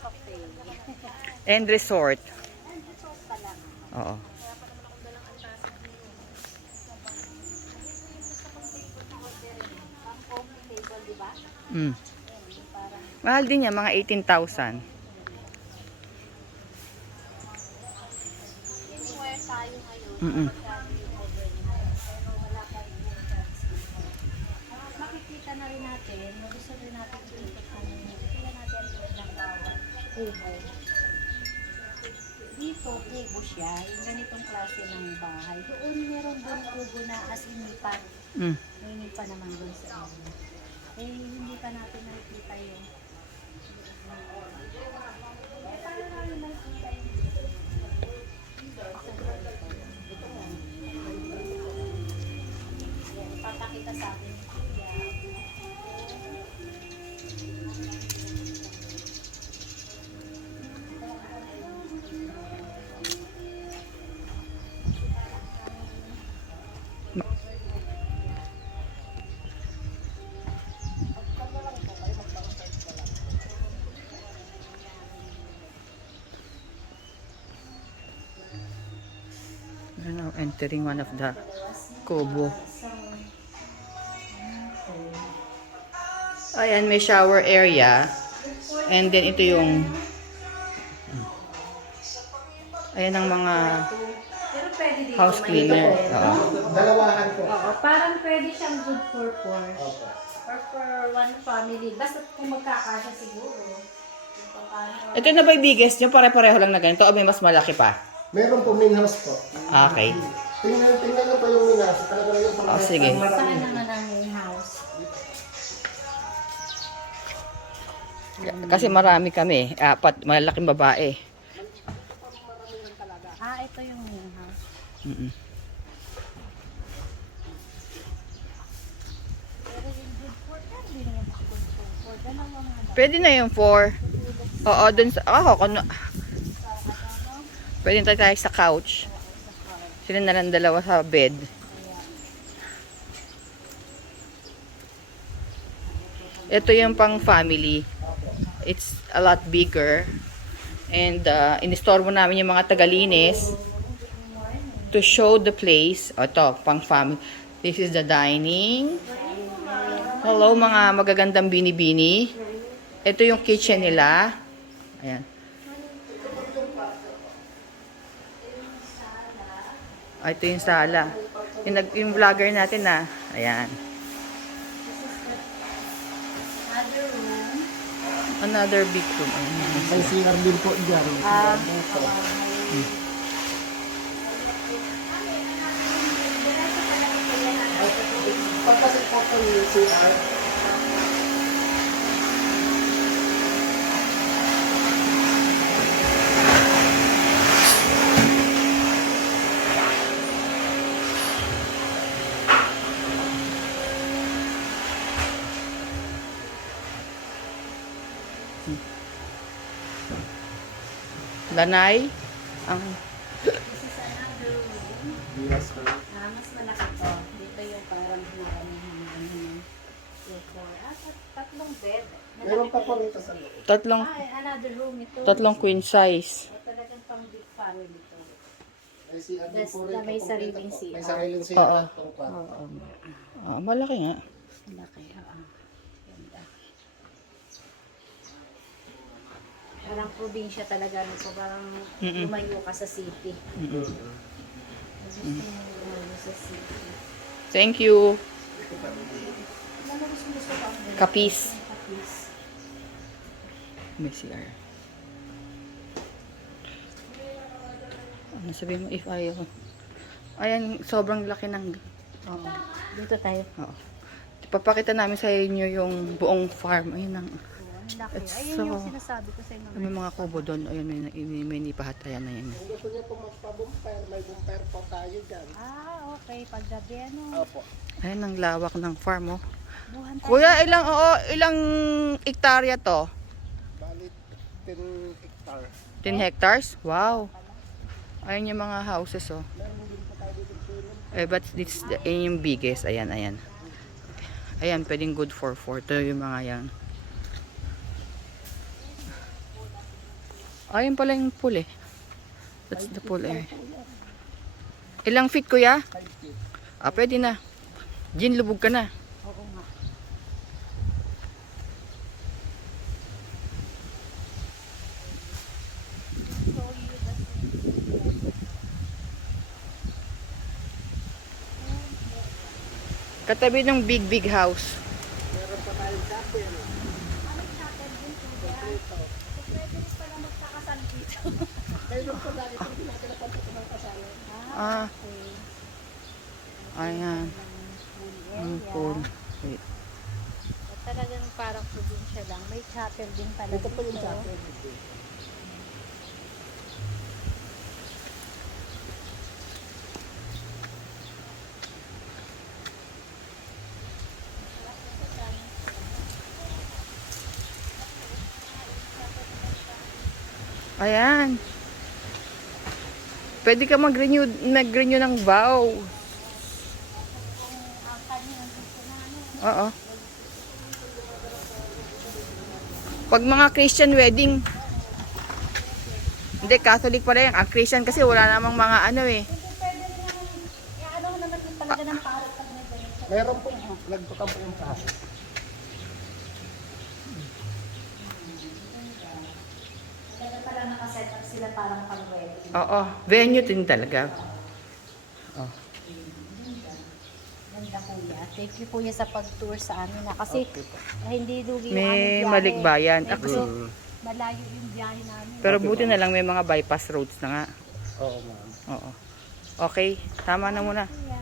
cafe. And resort. And resort pa lang. Oo. Kaya pa naman akong dalang antasan dito. Ito yung gusto kong table na orderin. Pang coffee table, di ba? Mm. Yung parang Mahal din yan, mga 18,000. anywhere tayo ngayon. Mm-mm. Magkano yung order niya. Pero wala pa rin yung chance. Makikita na rin natin. Gusto rin natin i-take kung kailan natin ng bawat kubo. Dito, kubo siya. Yung ganitong klase ng bahay. Doon meron doon kubo na as in nipa. Mm. May nipa naman doon sa ano. Eh, hindi pa natin nakikita yung paano namin nakikita yung papakita sa akin yung kuya. We're now entering one of the kubo. Ayan, may shower area. And then ito yung ayan ang mga Pero pwede dito. house cleaner. Oo. Dalawahan po. Oo, parang pwede siyang good for four. Opo. Or for one family. Basta kung magkakasya siguro. Kung paano. Ito na ba yung biggest nyo? Pare-pareho lang na ganito o may mas malaki pa? Meron po main house po. Okay. Tingnan nyo po yung main house. Talaga yung Oh, sige. Saan naman ang main house? Kasi marami kami. Apat, malaking babae. Ah, ito yung main house. Mm-mm. Pero yung good for yan din yung good for dalawa nga. Pwede na yung 4. Oo, dun sa... Pwede tayo sa couch. Sila na lang dalawa sa bed. Ito yung pang family. It's a lot bigger. And in-store mo namin yung mga tagalinis to show the place. O, ito, pang family. This is the dining. Hello, mga magagandang bini-bini. Ito yung kitchen nila. Ayan. Ito yung sala. Yung vlogger natin na. Ayan. Other room. Another big room. May CR din po dyan. Pagpasok po po yung CR. Lanay. Ang This is another room. Yes po. Mas malaki to. Dito yung parang maramihan tatlong bed. Meron pa po rito sa loob. tatlong Another room ito. tatlong queen size. Talagang pang big family to. May CR din Das- po na rito. may kompleto sariling po. CR. May sariling CR. Oo. Itong kwarto. Malaki nga. Malaki. Ganda. Parang probinsya talaga nito. Parang lumayo ka sa city. Gusto mo lumayo sa city. Thank you. Ano gusto pa? Kapis. Kapis. May CR. Ano sabihin mo if ayaw? Ayan, sobrang laki ng... Oo. Dito tayo. Oo. Papakita namin sa inyo yung buong farm. Ayun ang... Ang laki. It's Ayun so- yung sinasabi ko sa inyo. May mga kubo doon. Ayun, may nipahat. Ayan na yan. Kung gusto niyo po magpa-bumper, may bumper po tayo dyan. Okay. Paggabi ano. Opo. Ayun ang lawak ng farm, oh. Buhan tayo. Kuya, ilang hektarya to? Bali, 10 hectare. 10 hectares? Wow. Ayun yung mga houses, oh. But this yung biggest. Ayan, ayan. Ayan, pwedeng good for 4. Ito yung mga yan. Ayun pala yung pool eh. That's the pool area. Ilang feet kuya? 5 feet. Ah, pwede na. Jin, lubog ka na. Oo nga. So, Katabi ng big house. Meron pa tayong chapel. ano natin din kuya? So, pwede rin pala magpakasal dito. Meron pa dahil ito hindi natin napansin ng kasalan. Ah, Okay. ayan. Ang Area. pool. Wait. So, talagang parang probinsya lang. May chapel din pala Ito po yung dito. chapel. Ayan. Pwede ka mag-renew ng vow. Oo. Pag mga Christian wedding, hindi, Catholic pa rin. Ang Christian kasi wala namang mga ano eh. Pwede rin naman, ano naman yung talaga ng parang pag may ganito. Meron po, nagtukang po yung kaso. Talaga pala nakaset up sila parang pang-wedding. Oo, venue din talaga. Oh. Ganda kuya. Thank you kuya sa pag-tour sa amin na kasi hindi lugi yung May aming biyahe. maligbayan. Medyo malayo yung biyahe namin. Pero buti na lang may mga bypass roads na nga. Oo, ma'am. Oo. Okay, tama na muna. Kuya.